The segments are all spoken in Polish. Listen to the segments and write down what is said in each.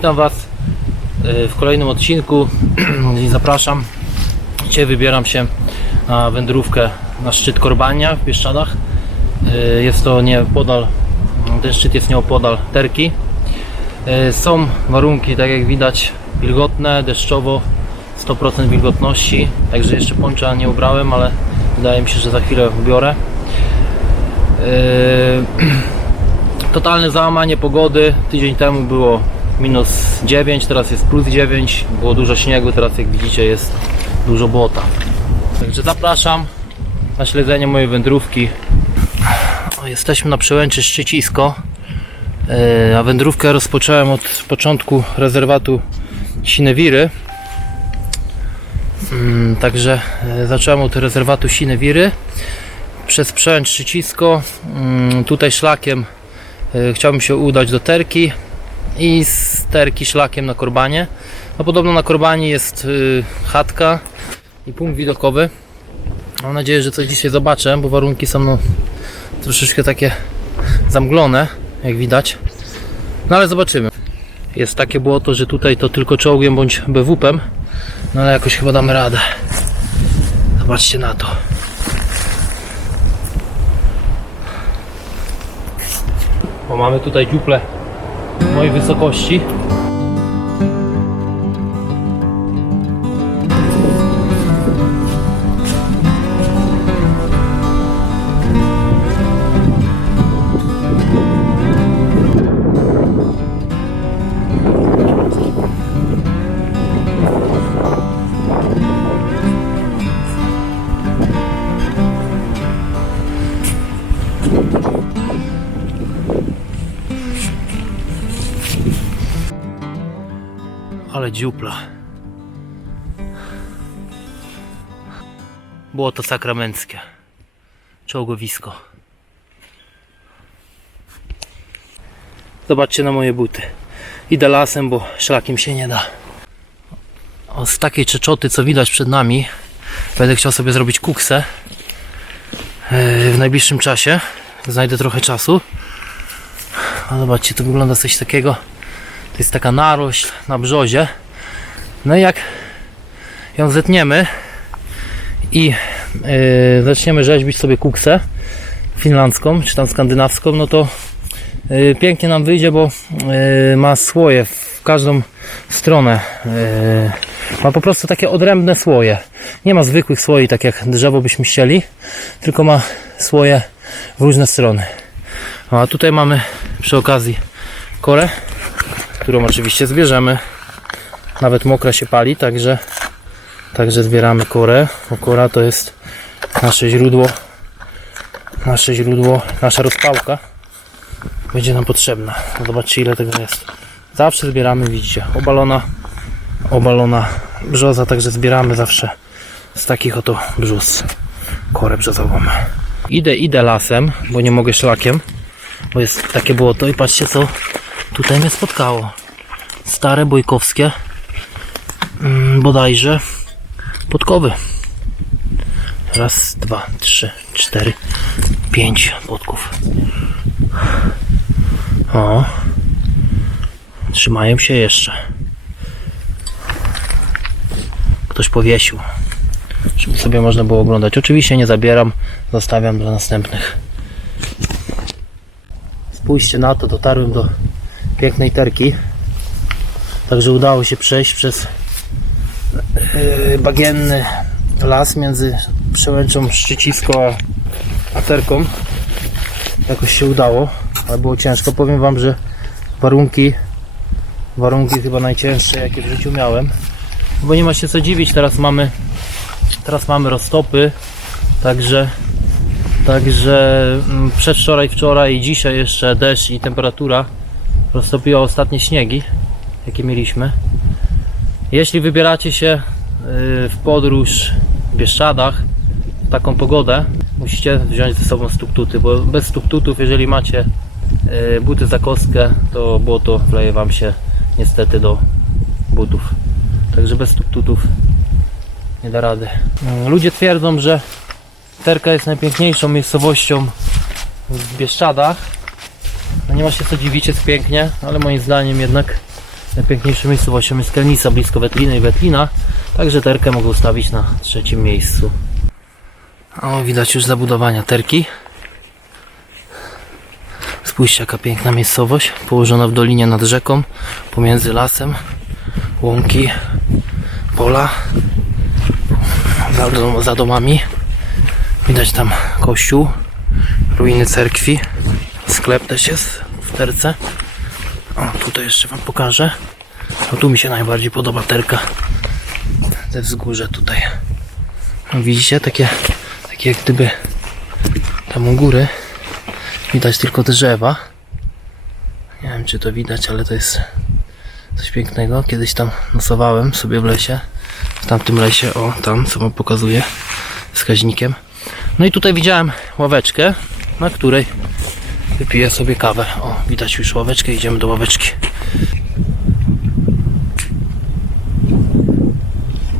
Witam Was e, w kolejnym odcinku i zapraszam. Dzisiaj wybieram się na wędrówkę na szczyt Korbania w Bieszczadach. E, Jest to nieopodal, ten szczyt jest nieopodal Terki. E, Są warunki, tak jak widać, wilgotne, deszczowo, 100% wilgotności, także jeszcze poncza nie ubrałem, ale wydaje mi się, że za chwilę ubiorę. Totalne załamanie pogody. Tydzień temu było minus 9, teraz jest plus 9. Było dużo śniegu, teraz jak widzicie jest dużo błota. Także zapraszam na śledzenie mojej wędrówki. Jesteśmy na przełęczy Szczycisko. E, A wędrówkę rozpocząłem od początku rezerwatu Sinewiry. Mm, Także e, zacząłem od rezerwatu Sinewiry przez przełęcz Szczycisko. Mm, Tutaj szlakiem E, Chciałbym się udać do Terki i z Terki szlakiem na Korbanie. No podobno na Korbanie jest y, chatka i punkt widokowy. Mam nadzieję, że coś dzisiaj zobaczę, bo warunki są no, troszeczkę takie zamglone, jak widać. No ale zobaczymy. Jest takie błoto, że tutaj to tylko czołgiem bądź BWP-em, no ale jakoś chyba damy radę. Zobaczcie na to. Bo mamy tutaj dziuple mojej wysokości. Dziupla. Było to sakramenckie. Czołgowisko. Zobaczcie na moje buty. Idę lasem, bo szlakiem się nie da. O, z takiej czeczoty, co widać przed nami, będę chciał sobie zrobić kuksę yy, w najbliższym czasie. Znajdę trochę czasu. A zobaczcie, to wygląda coś takiego. To jest taka narośl na brzozie. No i jak ją zetniemy i yy, zaczniemy rzeźbić sobie kuksę finlandzką, czy tam skandynawską, no to yy, pięknie nam wyjdzie, bo yy, ma słoje w każdą stronę. Yy, ma po prostu takie odrębne słoje. Nie ma zwykłych słoi, tak jak drzewo byśmy chcieli, tylko ma słoje w różne strony. A tutaj mamy przy okazji korę którą oczywiście zbierzemy. Nawet mokra się pali, także, także zbieramy korę. Bo to jest nasze źródło, nasze źródło, nasza rozpałka. Będzie nam potrzebna. Zobaczcie ile tego jest. Zawsze zbieramy, widzicie, obalona, obalona brzoza, także zbieramy zawsze z takich oto brzus korę brzozową. Idę, idę lasem, bo nie mogę szlakiem, bo jest takie błoto i patrzcie co tutaj mnie spotkało. Stare bojkowskie bodajże podkowy. Raz, dwa, trzy, cztery, pięć podków. O, trzymają się jeszcze. Ktoś powiesił, żeby sobie można było oglądać. Oczywiście nie zabieram, zostawiam dla następnych. Spójrzcie na to, dotarłem do pięknej terki. Także udało się przejść przez bagienny las między przełęczą Szczycisko a, a terką. Jakoś się udało, ale było ciężko. Powiem Wam, że warunki warunki chyba najcięższe jakie w życiu miałem. Bo nie ma się co dziwić, teraz mamy teraz mamy roztopy, także Także mm, przedwczoraj, wczoraj i dzisiaj jeszcze deszcz i temperatura roztopiła ostatnie śniegi, jakie mieliśmy. Jeśli wybieracie się y, w podróż w Bieszczadach w taką pogodę, musicie wziąć ze sobą stuktuty, bo bez stuktutów, jeżeli macie y, buty za kostkę, to błoto wleje Wam się niestety do butów. Także bez stuktutów nie da rady. Mm, Ludzie twierdzą, że Terka jest najpiękniejszą miejscowością w Bieszczadach. No nie ma się co dziwić, jest pięknie, ale moim zdaniem jednak Najpiękniejszą miejscowością jest Kelnica, blisko Wetliny i Wetlina. Także terkę mogę ustawić na trzecim miejscu. O, widać już zabudowania terki. Spójrzcie jaka piękna miejscowość, położona w dolinie nad rzeką, pomiędzy lasem, łąki, pola, za, dom- za domami. Widać tam kościół, ruiny cerkwi, sklep też jest w terce. O, tutaj jeszcze wam pokażę. No tu mi się najbardziej podoba terka. Te wzgórze tutaj. No, widzicie, takie, takie jak gdyby tam u góry widać tylko drzewa. Nie wiem czy to widać, ale to jest coś pięknego. Kiedyś tam nosowałem sobie w lesie. W tamtym lesie, o tam co wam pokazuję wskaźnikiem. No i tutaj widziałem ławeczkę, na której wypiję sobie kawę. O, widać już ławeczkę, idziemy do ławeczki.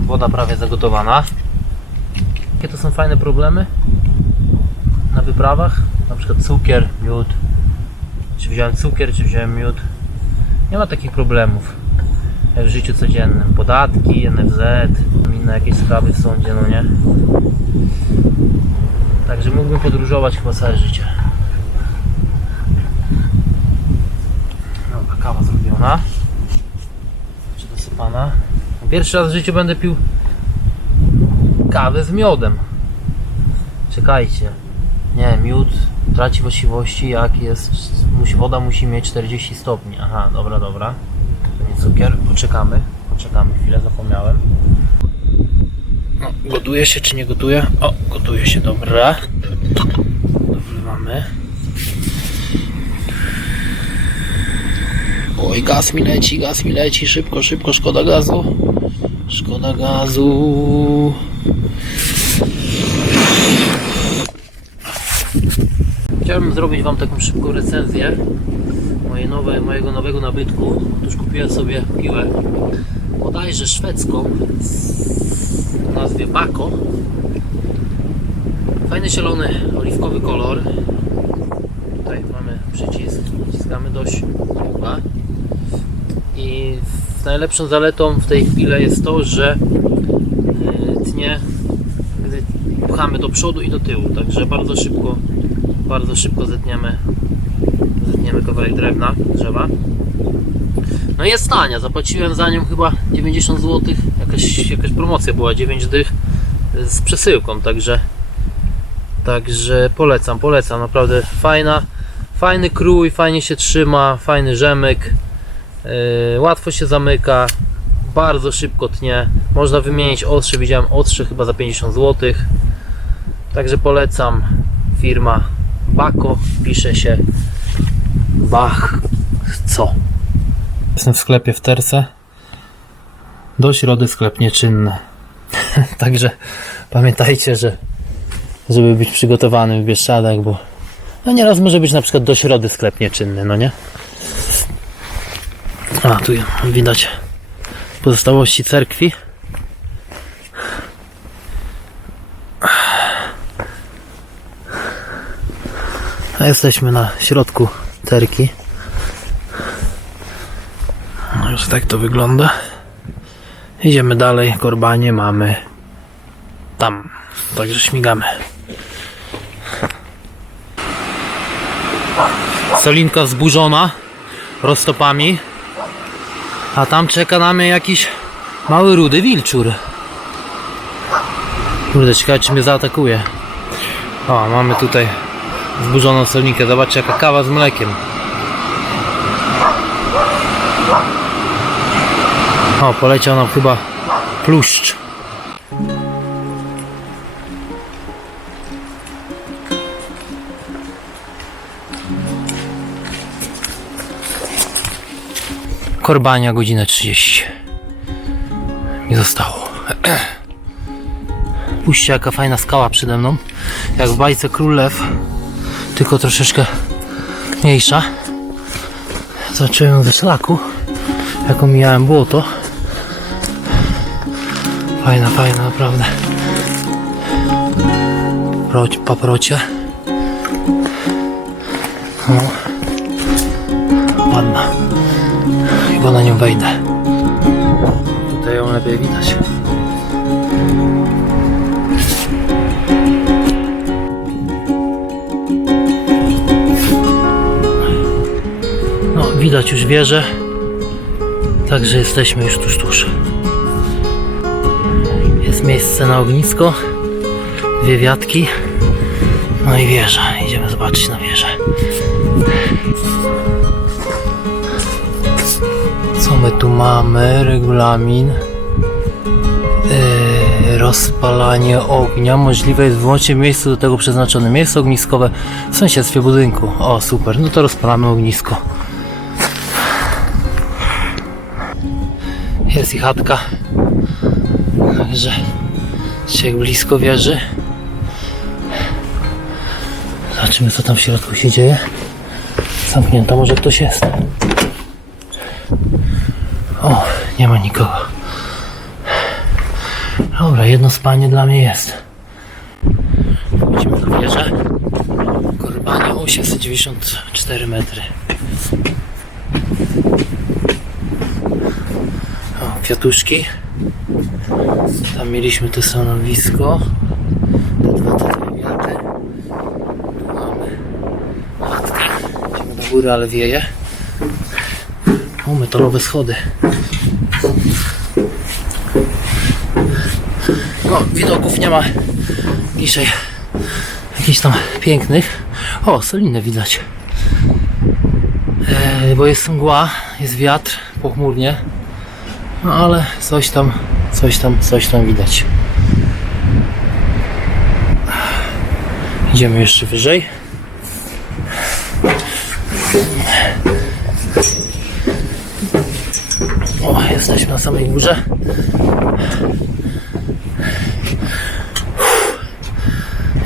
Woda prawie zagotowana. Jakie to są fajne problemy na wyprawach? Na przykład cukier, miód. Czy wziąłem cukier, czy wziąłem miód? Nie ma takich problemów jak w życiu codziennym. Podatki, NFZ, inne jakieś sprawy w sądzie, no nie? Także mógłbym podróżować chyba całe życie. Dobra, zrobiona. Czy dosypana? Pierwszy raz w życiu będę pił kawę z miodem. Czekajcie. Nie, miód traci właściwości jak jest. Musi, woda musi mieć 40 stopni. Aha, dobra, dobra. To nie cukier. Poczekamy. Poczekamy chwilę, zapomniałem. No, gotuje się czy nie gotuje? O, gotuje się, dobra. Mamy. Oj, gaz mi leci, gaz mi leci, szybko, szybko, szkoda gazu. Szkoda gazu. Chciałbym zrobić Wam taką szybką recenzję nowe, mojego nowego nabytku. Otóż kupiłem sobie piłę bodajże szwedzką o nazwie Bako. Fajny zielony, oliwkowy kolor. Tutaj mamy przycisk, wciskamy dość długo. I najlepszą zaletą w tej chwili jest to, że yy, tnie, gdy pchamy do przodu i do tyłu. Także bardzo szybko, bardzo szybko zetniemy, zetniemy kawałek drewna, drzewa. No jest tania, zapłaciłem za nią chyba 90 zł, jakaś, jakaś promocja była, 9 dych z przesyłką, także także polecam, polecam, naprawdę fajna, fajny krój, fajnie się trzyma, fajny rzemyk, yy, łatwo się zamyka, bardzo szybko tnie, można wymienić ostrze, widziałem ostrze chyba za 50 zł, także polecam, firma Bako, pisze się Bach, co? Jestem w sklepie w Terce. Do środy sklep nieczynny. Także pamiętajcie, że żeby być przygotowanym w Bieszczadach, bo no nieraz może być na przykład do środy sklep nieczynny, no nie? A, tu widać pozostałości cerkwi. A jesteśmy na środku cerki. No już tak to wygląda. Idziemy dalej. Korbanie mamy tam. Także śmigamy. Solinka wzburzona roztopami. A tam czeka na mnie jakiś mały rudy wilczur. Kurde, ciekawe czy mnie zaatakuje. O, mamy tutaj zburzoną solinkę. Zobaczcie jaka kawa z mlekiem. O, poleciał nam chyba pluszcz. Korbania, godzinę 30. Mi zostało. Puśćcie, jaka fajna skała przede mną. Jak w bajce Król Lew, tylko troszeczkę mniejsza. Zacząłem ze szlaku, jak omijałem błoto. Fajna, fajna, naprawdę. Proć, paprocie. No. Ładna. Chyba na nią wejdę. Tutaj ją lepiej widać. No, widać już wieżę. Także jesteśmy już tuż, tuż. Jest miejsce na ognisko. Dwie wiatki. No i wieża. Idziemy zobaczyć na wieżę. My tu mamy? Regulamin. Yy, rozpalanie ognia możliwe jest wyłącznie w miejscu do tego przeznaczone. Miejsce ogniskowe w sąsiedztwie budynku. O, super. No to rozpalamy ognisko. Jest i chatka. Także dzisiaj blisko wieży. Zobaczymy co tam w środku się dzieje. Zamknięta, może ktoś jest. Nie ma nikogo. Dobra, jedno spanie dla mnie jest. Wchodzimy do wieżę. Korbanie 894 metry. O, kwiatuszki. Tam mieliśmy to stanowisko. Te dwa wiaty. Tu mamy chatkę. Idziemy do góry, ale wieje. O, metalowe schody. No, widoków nie ma dzisiaj jakichś tam pięknych. O, solinę widać. E, bo jest mgła, jest wiatr, pochmurnie. No ale coś tam, coś tam, coś tam widać. Idziemy jeszcze wyżej. O, jesteśmy na samej górze.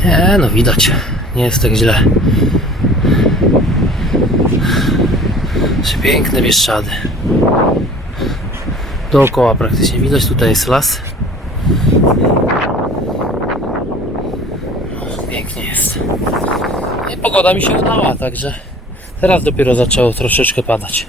Nie, no widać. Nie jest tak źle. Piękne bieszczady. Dookoła praktycznie widać, tutaj jest las. Pięknie jest. I pogoda mi się udała, także teraz dopiero zaczęło troszeczkę padać.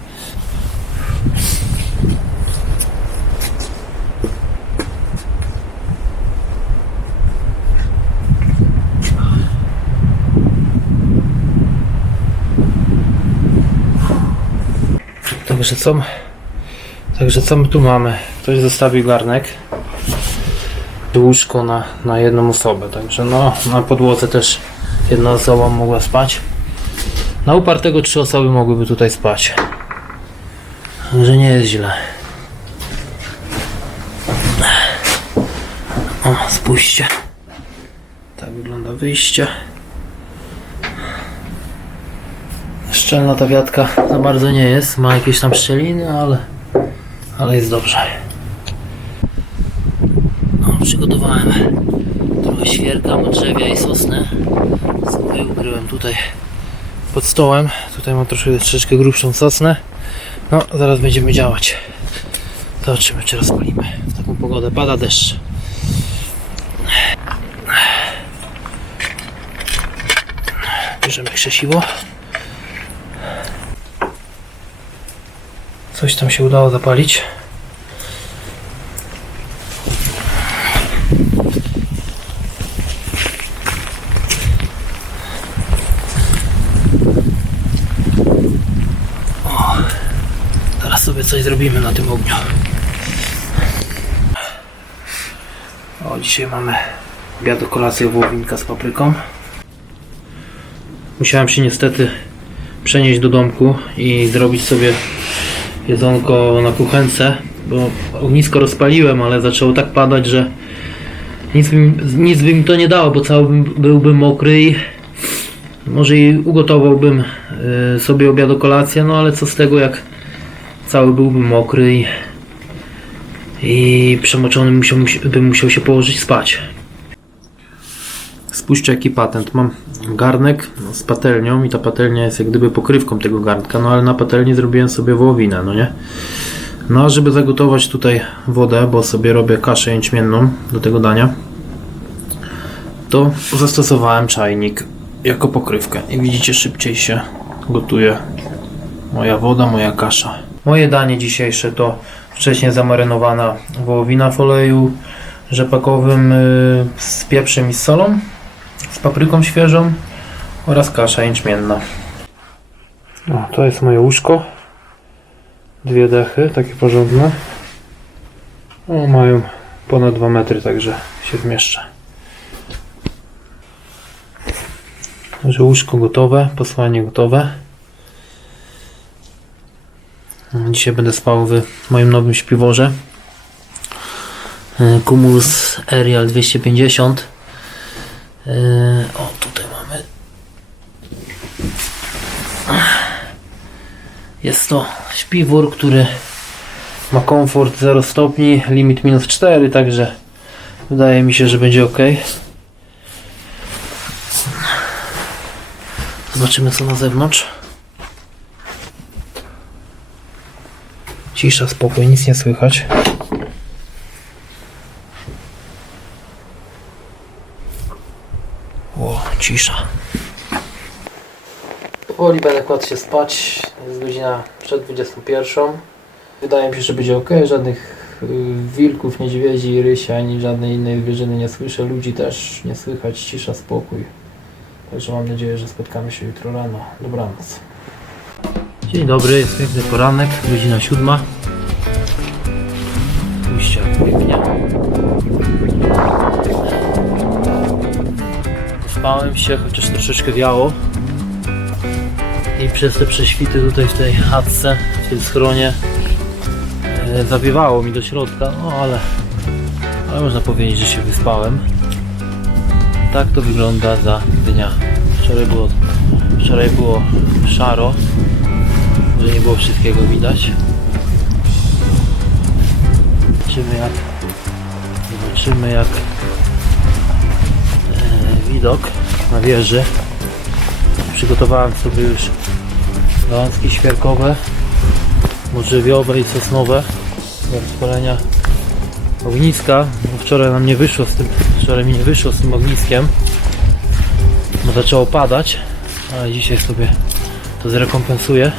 Także co, także co my tu mamy? Ktoś zostawił garnek łóżko na, na jedną osobę. Także no, na podłodze też jedna osoba mogła spać. Na upartego trzy osoby mogłyby tutaj spać. Także nie jest źle. O, spójrzcie. Tak wygląda wyjście. Szczelna ta wiatka za bardzo nie jest. Ma jakieś tam szczeliny, ale, ale jest dobrze. No, przygotowałem trochę świerka, drzewia i sosny. Sobie ukryłem tutaj pod stołem. Tutaj mam troszeczkę grubszą sosnę. No, zaraz będziemy działać. Zobaczymy, czy rozpalimy w taką pogodę. Pada deszcz. Bierzemy krzesiwo. Coś tam się udało zapalić. O, teraz sobie coś zrobimy na tym ogniu. O, dzisiaj mamy obiad do kolację wołowinka z papryką. Musiałem się niestety przenieść do domku i zrobić sobie jedzonko na kuchence, bo ognisko rozpaliłem, ale zaczęło tak padać, że nic, by- nic by mi to nie dało, bo cały bym, byłbym mokry i może i ugotowałbym y, sobie obiad o kolację, no ale co z tego jak cały byłbym mokry i, i przemoczony musiał, musi- bym musiał się położyć spać. Spójrzcie jaki patent. Mam garnek z patelnią i ta patelnia jest jak gdyby pokrywką tego garnka, no ale na patelni zrobiłem sobie wołowinę, no nie? No a żeby zagotować tutaj wodę, bo sobie robię kaszę jęczmienną do tego dania, to zastosowałem czajnik jako pokrywkę i widzicie szybciej się gotuje moja woda, moja kasza. Moje danie dzisiejsze to wcześniej zamarynowana wołowina w oleju rzepakowym y, z pieprzem i z solą, z papryką świeżą oraz kasza jęczmienna. To jest moje łóżko. Dwie dechy, takie porządne. O, mają ponad 2 metry, także się wmieszczę. Także łóżko gotowe, posłanie gotowe. Dzisiaj będę spał w moim nowym śpiworze. E, Cumulus Aerial 250. E, O, tutaj mamy. Jest to śpiwór, który ma komfort 0 stopni, limit minus 4, także wydaje mi się, że będzie ok. Zobaczymy co na zewnątrz. Cisza, spokój, nic nie słychać. O, cisza. Powoli będę kładł się spać. Jest godzina przed 21. Wydaje mi się, że będzie ok. Żadnych y, wilków, niedźwiedzi, rysia, ani żadnej innej zwierzyny nie słyszę. Ludzi też nie słychać. Cisza, spokój. Także mam nadzieję, że spotkamy się jutro rano. Dobranoc. Dzień dobry, jest piękny poranek, godzina siódma. Pójście pięknie. Spałem się, chociaż troszeczkę wiało. Przez te prześwity tutaj w tej chatce, w tym schronie e, zawiewało mi do środka, no ale, ale można powiedzieć, że się wyspałem. Tak to wygląda za dnia. Wczoraj było, wczoraj było szaro, że nie było wszystkiego widać. Zobaczymy jak zobaczymy jak e, widok na wieży. Przygotowałem sobie już gałązki świerkowe, możywiowe i sosnowe do rozpalenia ogniska. Bo wczoraj nam nie wyszło z tym, wczoraj mi nie wyszło z tym ogniskiem, bo zaczęło padać, ale dzisiaj sobie to zrekompensuję.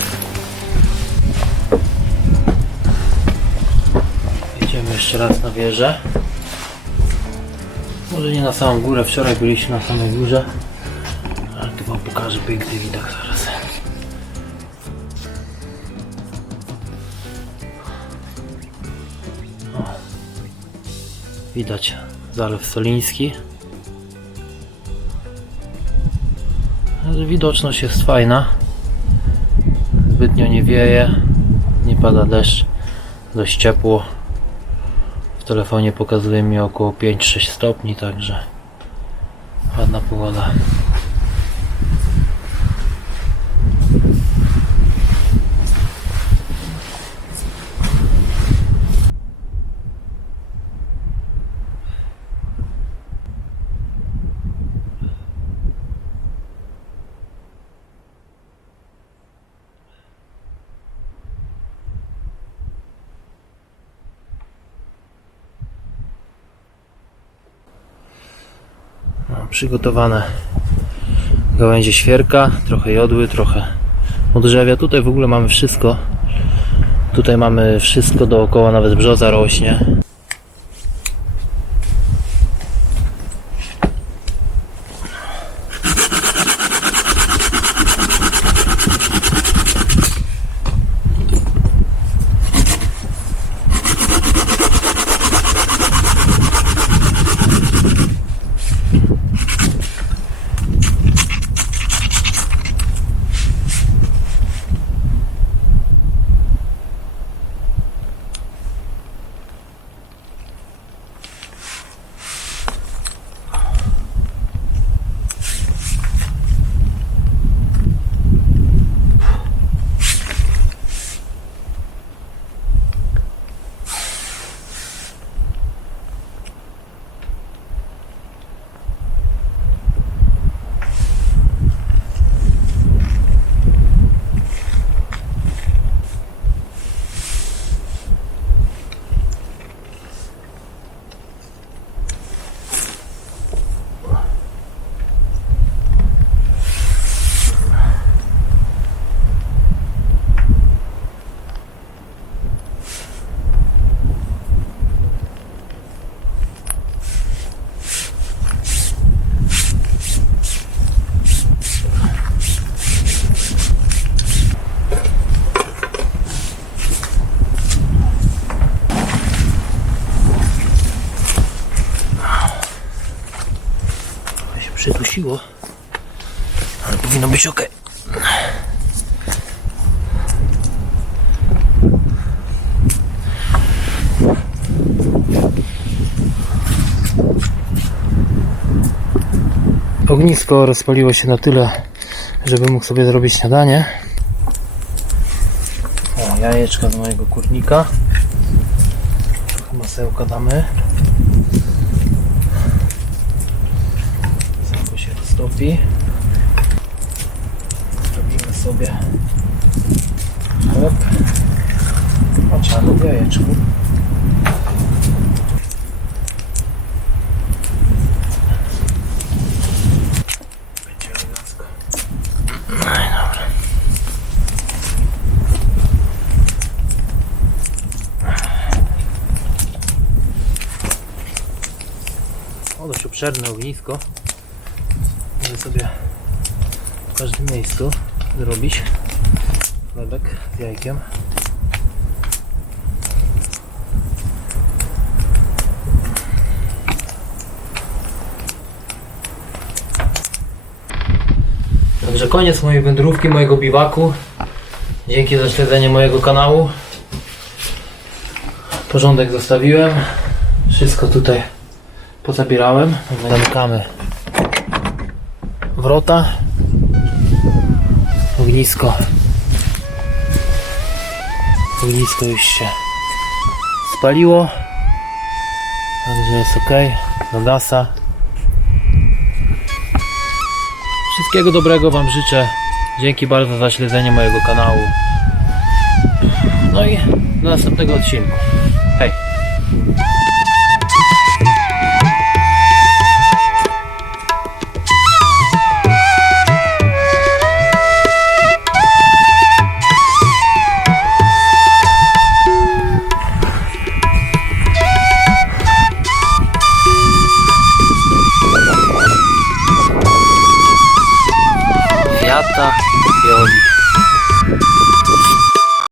Idziemy jeszcze raz na wieżę. Może nie na samą górę, wczoraj byliśmy na samej górze. Ale wam pokażę piękny widok zaraz. Widać Zalew Soliński. Widoczność jest fajna. Zbytnio nie wieje, nie pada deszcz, dość ciepło. W telefonie pokazuje mi około 5-6 stopni, także ładna pogoda. Przygotowane gałęzie świerka, trochę jodły, trochę odrzewia. Tutaj w ogóle mamy wszystko. Tutaj mamy wszystko dookoła, nawet brzoza rośnie. Być ok. Ognisko rozpaliło się na tyle, żeby mógł sobie zrobić śniadanie. O, jajeczka do mojego kurnika. Trochę masełka damy. Masełko się roztopi. Sobie chleb. Maczano w jajeczku. Będzie dość obszerne ognisko. Mogę sobie w każdym miejscu zrobić chlebek z jajkiem. Także koniec mojej wędrówki, mojego biwaku. Dzięki za śledzenie mojego kanału. Porządek zostawiłem. Wszystko tutaj pozabierałem. Zamykamy wrota. Ognisko. Ognisko już się spaliło. Także jest ok. Do gasa. Wszystkiego dobrego Wam życzę. Dzięki bardzo za śledzenie mojego kanału. No i do następnego odcinku.